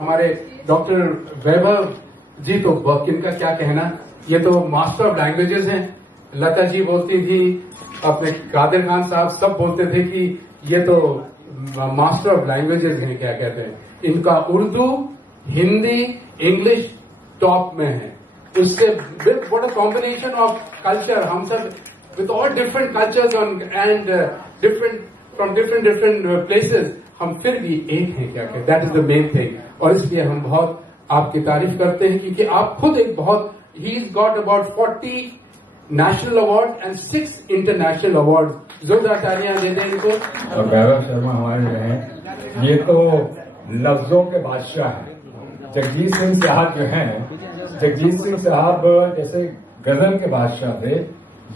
हमारे डॉक्टर वैभव जी तो किनका क्या कहना, ये तो मास्टर ऑफ लैंग्वेजेस हैं। लता जी बोलती थी, अपने कादिर खान साहब सब बोलते थे कि ये तो मास्टर ऑफ लैंग्वेजेस हैं। क्या कहते हैं, इनका उर्दू, हिंदी, इंग्लिश टॉप में है। उससे what a combination of culture. हम सब with all different cultures and different from different places, हम फिर भी एक हैं। क्या कहते, that is the main thing. और इसलिए हम बहुत आपकी तारीफ करते हैं, क्योंकि आप खुद एक बहुत, he is got about 40 national award and 6 international award. जोरदार तालियां दे दें इनको। और वैभव शर्मा हमारे जो हैं, ये तो लफ्जों के बादशाह हैं। जगजीत सिंह साहब जो हैं, जगजीत सिंह साहब जैसे गजल के बादशाह थे,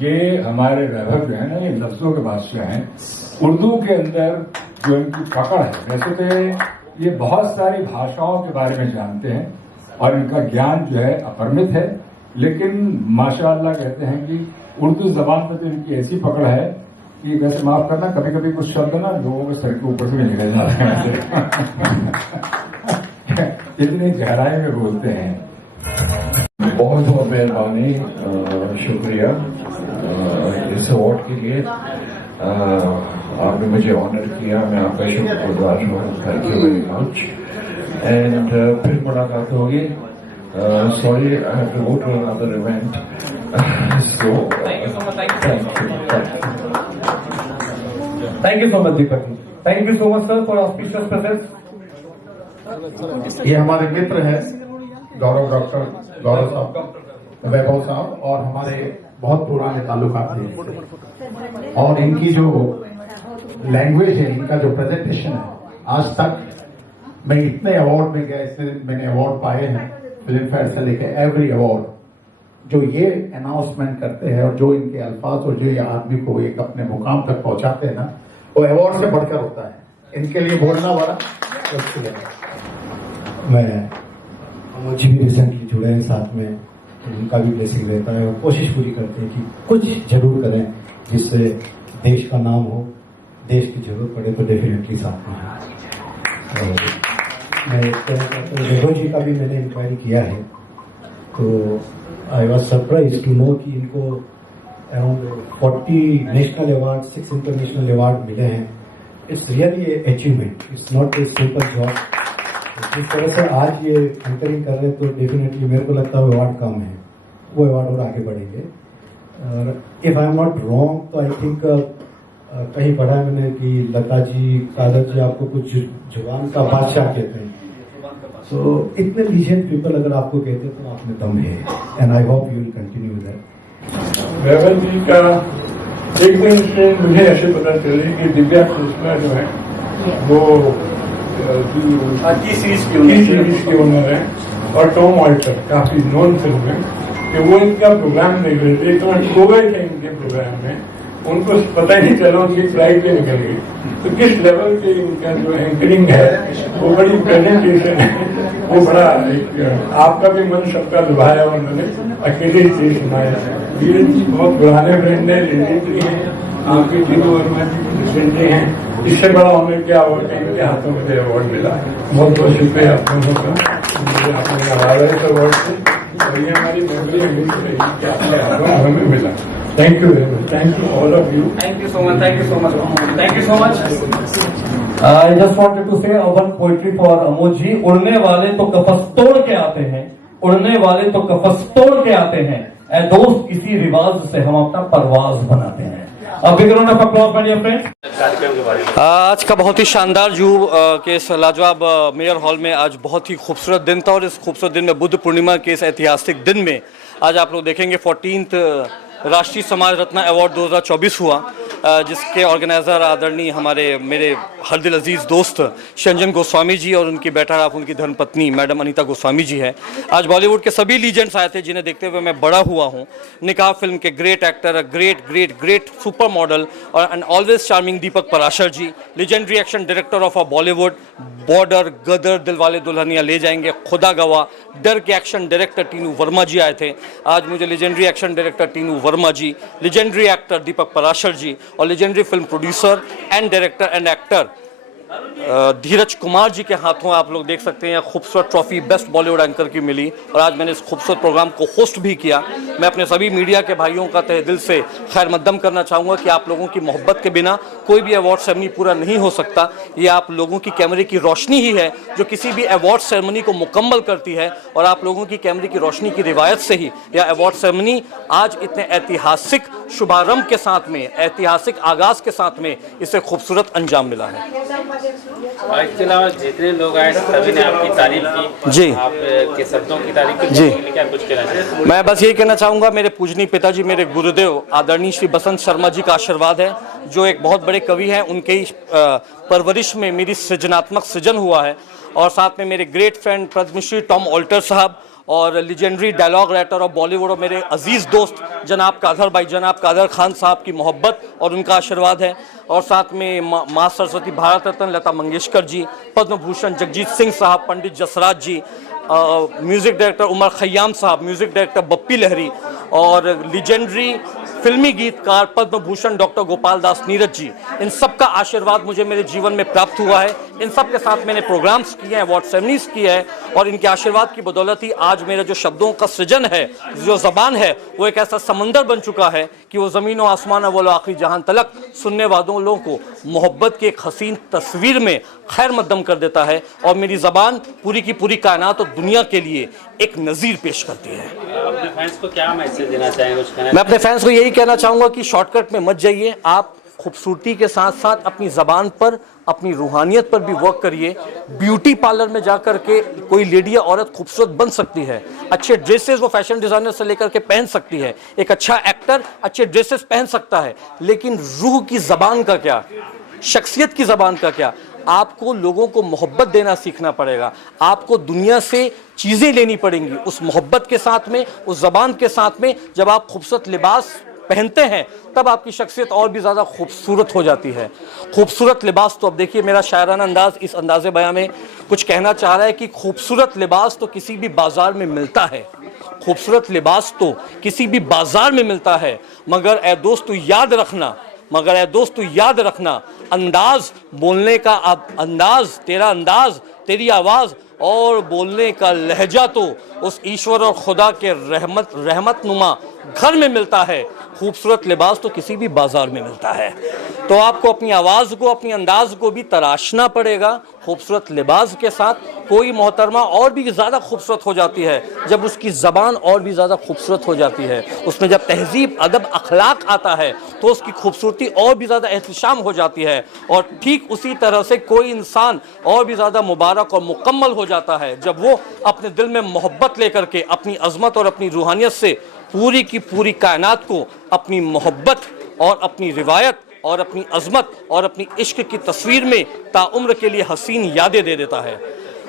ये हमारे वैभव जो है ना, ये लफ्जों के बादशाह हैं। उर्दू के अंदर जो इनकी पकड़ है, वैसे तो ये बहुत सारी भाषाओं के बारे में जानते हैं और इनका ज्ञान जो है अपरिमित है, लेकिन माशाअल्लाह कहते हैं कि उर्दू जबान पर तो इनकी ऐसी पकड़ है कि वैसे माफ करना, कभी कभी कुछ शब्द ना लोगों के सर के ऊपर से भी निकल जाते हैं। इतनी गहराई में बोलते हैं। बहुत बहुत मेहरबानी, शुक्रिया इस अवार्ड के लिए। आपने मुझे ऑनर किया, मैं आपका शुक्रगुजार हूँ। Thank you very much. And फिर मुलाकात होगी। Sorry, I have to go to another event. So thank you so much Deepak ji. Thank you so much sir for auspicious presence. ये हमारे मित्र हैं डॉक्टर गौरव साहब, वैभव साहब, और हमारे बहुत पुराने ताल्लुकात हैं। और इनकी जो लैंग्वेज है, इनका जो प्रेजेंटेशन है, आज तक मैं इतने अवार्ड में गया, इससे मैंने अवार्ड पाए हैं फिल्म फेयर से लेकर एवरी अवार्ड। जो ये अनाउंसमेंट करते हैं और जो इनके अल्फाज और जो ये आदमी को एक अपने मुकाम तक पहुंचाते हैं ना, वो अवार्ड से बढ़कर होता है। इनके लिए बोलना बड़ा मुश्किल है। मैं मुझे भी रिसेंटली जुड़े हैं साथ में, तो उनका भी ब्लेसिंग रहता है और कोशिश पूरी करते हैं कि कुछ जरूर करें जिससे देश का नाम हो, देश की जरूरत पड़े तो डेफिनेटली साथ में है। मैं वैभव जी का भी मैंने इंक्वायरी किया है, तो I was surprise to know कि इनको around 40 national award, 6 international award मिले हैं। It's really achievement, it's not a simple job. जिस तरह से आज ये एंकरिंग कर रहे हैं, तो डेफिनेटली मेरे को लगता है अवार्ड कम है, वो अवार्ड और आगे बढ़ेंगे। और if I am not wrong, तो आई थिंक कहीं पढ़ा है मैंने कि लता जी, कादर जी आपको कुछ जुबान का बादशाह कहते हैं। तो इतने लीजेंड पीपल अगर आपको कहते हैं तो आप में दम है, and I hope you will continue that. Vaibhav ji का एक दिन से मुझे ऐसे पता चले कि दिव्या कृष्णा जो है वो की सीरीज की ओनर है, और टॉम ऑल्टर काफी नॉन फिल्म है कि वो इनका प्रोग्राम देख रहे थे, तो कोवे थे इनके प्रोग्राम में, उनको पता ही नहीं चला उनकी फ्लाइट भी निकल गई। तो किस लेवल के इनका जो एंकरिंग है, वो बड़ी प्रेजेंटेशन है, वो बड़ा एक आपका भी मन सबका लुभाया, और मैंने अकेले ही चीज सुनाया। ये बहुत पुराने फ्रेंड है, लेजेंडरी है, आपकी टीम वर्मा लेजेंडरी है। इससे बड़ा ऑनर क्या हुआ कि इनके हाथों में अवार्ड मिला। बहुत बहुत शुक्रिया आप लोगों का, मुझे आपने नवाजा इस अवार्ड से, और ये हमारी मेमोरी मिल रही कि आपके हाथों में हमें मिला। Thank you very much, thank you all of you. Thank you so much, thank you so much, thank you so much. I just wanted to say one poetry for Amod ji. उड़ने वाले तो कफस तोड़ के आते हैं, उड़ने वाले तो कफस तोड़ के आते हैं, ऐ दोस्त इसी रिवाज से हम अपना परवाज बनाते हैं। आज का बहुत ही शानदार जूहू के इस लाजवाब मेयर हॉल में आज बहुत ही खूबसूरत दिन था, और इस खूबसूरत दिन में बुद्ध पूर्णिमा के इस ऐतिहासिक दिन में आज आप लोग देखेंगे 14th राष्ट्रीय समाज रत्न अवार्ड 2024 हुआ, जिसके ऑर्गेनाइजर आदरणीय हमारे मेरे हर दिल अजीज़ दोस्त शंजन गोस्वामी जी और उनकी बेटा उनकी धर्मपत्नी मैडम अनीता गोस्वामी जी है। आज बॉलीवुड के सभी लीजेंड्स आए थे जिन्हें देखते हुए मैं बड़ा हुआ हूँ। निकाह फिल्म के great actor, great great great super model और and always charming Deepak Parashar ji, legendary action director of a Bollywood, Border, Gadar, Dilwale Dulhania Le Jayenge, Khuda Gawah, Darr के एक्शन डायरेक्टर टीनू वर्मा जी आए थे। आज मुझे legendary action director Tinu Verma ji, legendary actor Deepak Parashar ji और legendary film producer and director and actor Dheeraj Kumar ji के हाथों आप लोग देख सकते हैं खूबसूरत ट्रॉफी बेस्ट बॉलीवुड एंकर की मिली और आज मैंने इस खूबसूरत प्रोग्राम को होस्ट भी किया। मैं अपने सभी मीडिया के भाइयों का तहे दिल से खैर मकदम करना चाहूँगा कि आप लोगों की मोहब्बत के बिना कोई भी अवार्ड सेरेमनी पूरा नहीं हो सकता। ये आप लोगों की कैमरे की रोशनी ही है जो किसी भी अवार्ड सेरेमनी को मुकम्मल करती है और आप लोगों की कैमरे की रोशनी की रिवायत से ही यह अवार्ड सेरेमनी आज इतने ऐतिहासिक शुभारंभ के साथ में, ऐतिहासिक आगाज के साथ में इसे खूबसूरत अंजाम मिला है। इसके अलावा जितने लोग आए सभी ने आपकी तारीफ की, जी, आप के शब्दों की तारीफ की, जी, क्या कुछ कहना चाहिए? मैं बस यही कहना चाहूँगा, मेरे पूजनीय पिताजी, मेरे गुरुदेव आदरणीय श्री बसंत शर्मा जी का आशीर्वाद है, जो एक बहुत बड़े कवि हैं। उनके ही परवरिश में मेरी सृजनात्मक सृजन हुआ है और साथ में मेरे great friend Padmashri Tom Alter साहब और legendary dialogue writer of Bollywood और मेरे अजीज़ दोस्त जनाब कादर खान साहब की मोहब्बत और उनका आशीर्वाद है और साथ में माँ सरस्वती, भारत रत्न लता मंगेशकर जी, पद्म भूषण जगजीत सिंह साहब, पंडित जसराज जी, म्यूज़िक डायरेक्टर उमर खयाम साहब, म्यूज़िक डायरेक्टर बप्पी लहरी और लीजेंडरी फिल्मी गीतकार पद्म भूषण डॉक्टर गोपाल दास नीरज जी, इन सब का आशीर्वाद मुझे मेरे जीवन में प्राप्त हुआ है। इन सब के साथ मैंने प्रोग्राम्स किए हैं, अवार्ड सेरेमनीज की है और इनके आशीर्वाद की बदौलत ही आज मेरा जो शब्दों का सृजन है, जो ज़बान है, वो एक ऐसा समंदर बन चुका है कि वो ज़मीन व आसमान अव्वल आखिरी जहान तलक सुनने वालों लोगों को मोहब्बत की एक हसीन तस्वीर में खैर मकदम कर देता है और मेरी ज़बान पूरी की पूरी कायनात और दुनिया के लिए एक नज़ीर पेश करती है। अपने फैंस को क्या मैसेज देना चाहेंगे? कुछ कहना? मैं अपने फैंस को यही कहना चाहूँगा कि शॉर्टकट में मत जाइए, आप खूबसूरती के साथ साथ अपनी ज़बान पर, अपनी रूहानियत पर भी वर्क करिए। ब्यूटी पार्लर में जाकर के कोई लेडी या औरत खूबसूरत बन सकती है, अच्छे ड्रेसेस वो फैशन डिज़ाइनर से लेकर के पहन सकती है, एक अच्छा एक्टर अच्छे ड्रेसेस पहन सकता है, लेकिन रूह की ज़बान का क्या, शख्सियत की ज़बान का क्या? आपको लोगों को मोहब्बत देना सीखना पड़ेगा, आपको दुनिया से चीज़ें लेनी पड़ेंगी उस मोहब्बत के साथ में, उस ज़बान के साथ में। जब आप खूबसूरत लिबास पहनते हैं तब आपकी शख्सियत और भी ज़्यादा खूबसूरत हो जाती है। खूबसूरत लिबास तो अब देखिए मेरा शायराना अंदाज़ इस अंदाज़े बयां में कुछ कहना चाह रहा है कि खूबसूरत लिबास तो किसी भी बाज़ार में मिलता है, खूबसूरत लिबास तो किसी भी बाज़ार में मिलता है, मगर ए दोस्त तू याद रखना, अंदाज बोलने का अंदाज, तेरा अंदाज, तेरी आवाज़ और बोलने का लहजा तो उस ईश्वर और खुदा के रहमत नुमा घर में मिलता है। खूबसूरत लिबास तो किसी भी बाजार में मिलता है। तो आपको अपनी आवाज़ को, अपनी अंदाज को भी तराशना पड़ेगा। खूबसूरत लिबास के साथ कोई मोहतरमा और भी ज़्यादा खूबसूरत हो जाती है जब उसकी ज़बान और भी ज़्यादा खूबसूरत हो जाती है, उसमें जब तहजीब, अदब, अखलाक आता है तो उसकी खूबसूरती और भी ज़्यादा एहतशाम हो जाती है। और ठीक उसी तरह से कोई इंसान और भी ज़्यादा मुबारक और मुकम्मल हो जाता है जब वो अपने दिल में मोहब्बत लेकर के अपनी अज़मत और अपनी रूहानियत से पूरी की पूरी कायनात को अपनी मोहब्बत और अपनी रिवायत और अपनी अज़मत और अपनी इश्क की तस्वीर में ताउम्र के लिए हसीन यादें दे देता है।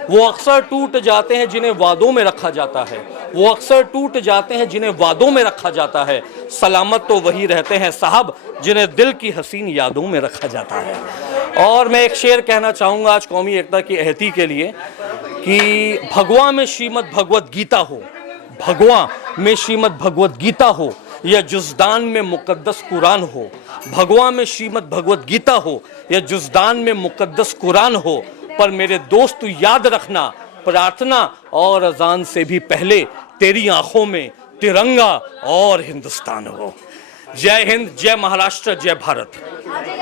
वो अक्सर टूट जाते हैं जिन्हें वादों में रखा जाता है, वो अक्सर टूट जाते हैं जिन्हें वादों में रखा जाता है। सलामत तो वही रहते हैं साहब जिन्हें दिल की हसीन यादों में रखा जाता है। और मैं एक शेर कहना चाहूँगा आज कौमी एकता की अहती के लिए कि भगवा में श्रीमद् भगवत गीता हो, भगवा में श्रीमद् भगवत गीता हो या जुज़दान में मुक़द्दस कुरान हो, भगवा में श्रीमद् भगवत गीता हो या जुज़दान में मुक़द्दस कुरान हो, पर मेरे दोस्त तू याद रखना, प्रार्थना और अज़ान से भी पहले तेरी आंखों में तिरंगा और हिंदुस्तान हो। जय हिंद, जय महाराष्ट्र, जय भारत।